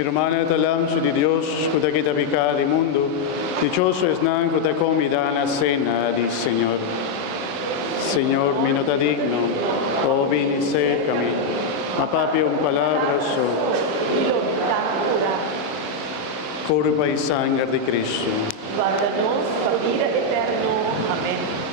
Firmana talam su di Dios, cuta quita pecado del mundo, dichoso es nan cuta comida la cena di Señor. Señor, mi nota digno, o vini cercami, ma papi un palabra so. Corpa y sangre de Cristo. Guarda-nos, para vida eterno. Amém.